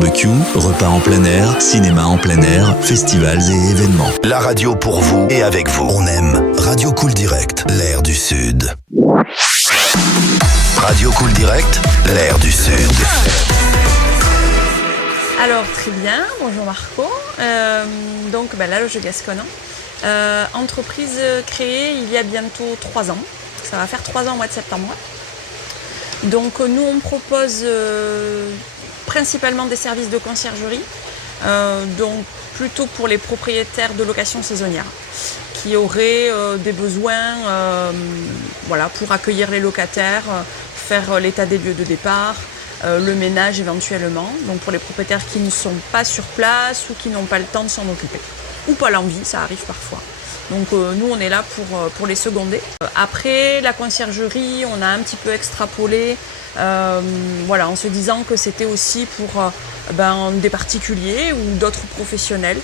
Barbecue, repas en plein air, cinéma en plein air, festivals et événements. La radio pour vous et avec vous. On aime Radio Cool Direct, l'air du Sud. Radio Cool Direct, l'air du Sud. Alors très bien, bonjour Marco. Donc la Loge Gasconin, entreprise créée il y a bientôt 3 ans. Ça va faire 3 ans au mois de septembre. Donc nous on propose principalement des services de conciergerie, donc plutôt pour les propriétaires de location saisonnière qui auraient des besoins pour accueillir les locataires, faire l'état des lieux de départ, le ménage éventuellement, donc pour les propriétaires qui ne sont pas sur place ou qui n'ont pas le temps de s'en occuper, ou pas l'envie, ça arrive parfois. Donc nous on est là pour les seconder. Après la conciergerie, on a un petit peu extrapolé en se disant que c'était aussi pour des particuliers ou d'autres professionnels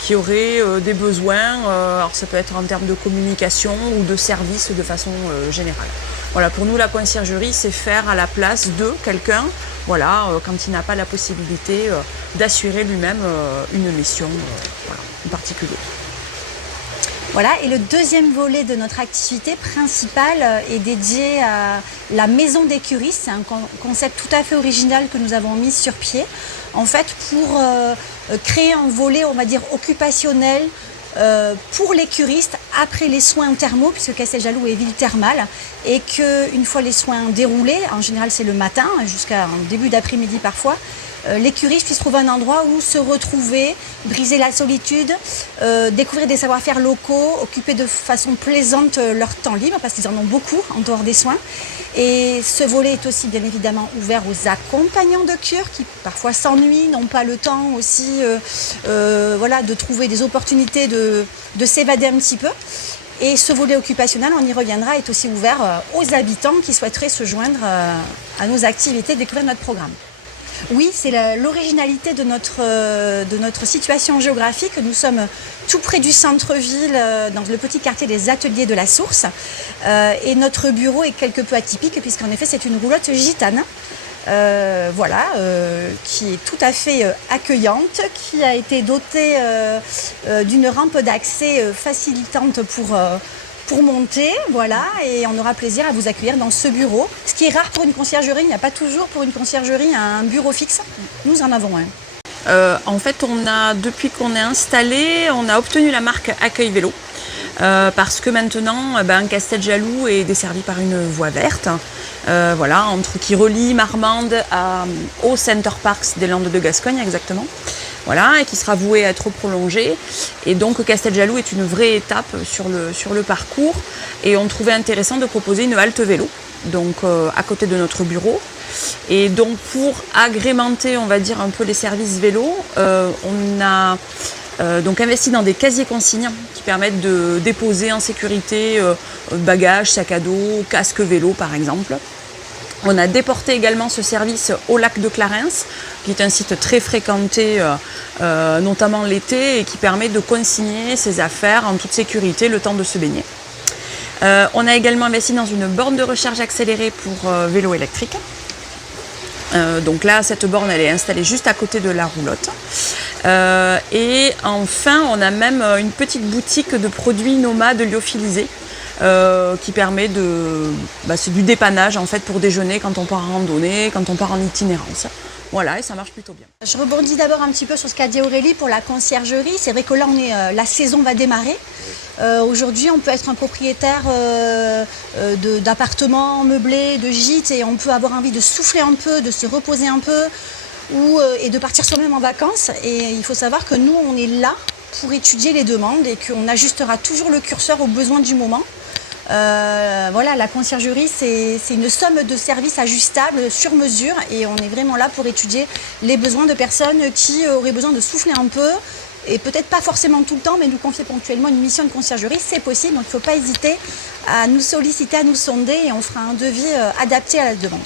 qui auraient des besoins, alors ça peut être en termes de communication ou de service de façon générale. Voilà, pour nous la conciergerie c'est faire à la place de quelqu'un, quand il n'a pas la possibilité d'assurer lui-même une mission en particulier. Voilà, et le deuxième volet de notre activité principale est dédié à la maison des curistes. C'est un concept tout à fait original que nous avons mis sur pied, en fait, pour créer un volet, on va dire, occupationnel pour les curistes après les soins thermaux, puisque Casteljaloux est ville thermale, et qu'une fois les soins déroulés, en général c'est le matin, jusqu'à début d'après-midi parfois, les curistes puissent trouver un endroit où se retrouver, briser la solitude, découvrir des savoir-faire locaux, occuper de façon plaisante leur temps libre, parce qu'ils en ont beaucoup en dehors des soins. Et ce volet est aussi bien évidemment ouvert aux accompagnants de cure qui parfois s'ennuient, n'ont pas le temps aussi de trouver des opportunités de s'évader un petit peu. Et ce volet occupationnel, on y reviendra, est aussi ouvert aux habitants qui souhaiteraient se joindre à nos activités, découvrir notre programme. Oui, c'est l'originalité de notre situation géographique. Nous sommes tout près du centre-ville, dans le petit quartier des Ateliers de la Source. Et notre bureau est quelque peu atypique, puisqu'en effet, c'est une roulotte gitane. Qui est tout à fait accueillante, qui a été dotée d'une rampe d'accès facilitante pour monter, et on aura plaisir à vous accueillir dans ce bureau. Ce qui est rare pour une conciergerie, il n'y a pas toujours pour une conciergerie un bureau fixe. Nous en avons un. En fait, depuis qu'on est installé, on a obtenu la marque Accueil Vélo. Parce que maintenant, Casteljaloux est desservi par une voie verte, qui relie Marmande au Center Parcs des Landes de Gascogne exactement, et qui sera voué à être prolongé. Et donc Casteljaloux est une vraie étape sur le parcours, et on trouvait intéressant de proposer une halte vélo, donc à côté de notre bureau. Et donc pour agrémenter, on va dire, un peu les services vélo, on a investi dans des casiers consignes qui permettent de déposer en sécurité bagages, sacs à dos, casque vélo par exemple. On a déporté également ce service au lac de Clarens, qui est un site très fréquenté, notamment l'été, et qui permet de consigner ses affaires en toute sécurité le temps de se baigner. On a également investi dans une borne de recharge accélérée pour vélo électrique. Donc là, cette borne, elle est installée juste à côté de la roulotte. Et enfin, on a même une petite boutique de produits nomades lyophilisés qui permet c'est du dépannage en fait pour déjeuner quand on part en randonnée, quand on part en itinérance. Et ça marche plutôt bien. Je rebondis d'abord un petit peu sur ce qu'a dit Aurélie pour la conciergerie. C'est vrai que là, la saison va démarrer. Aujourd'hui, on peut être un propriétaire d'appartements meublés, de gîtes, et on peut avoir envie de souffler un peu, de se reposer un peu, et de partir soi-même en vacances. Et il faut savoir que nous, on est là pour étudier les demandes et qu'on ajustera toujours le curseur aux besoins du moment. La conciergerie, c'est une somme de services ajustables sur mesure, et on est vraiment là pour étudier les besoins de personnes qui auraient besoin de souffler un peu, et peut-être pas forcément tout le temps, mais nous confier ponctuellement une mission de conciergerie, c'est possible. Donc il ne faut pas hésiter à nous solliciter, à nous sonder, et on fera un devis adapté à la demande.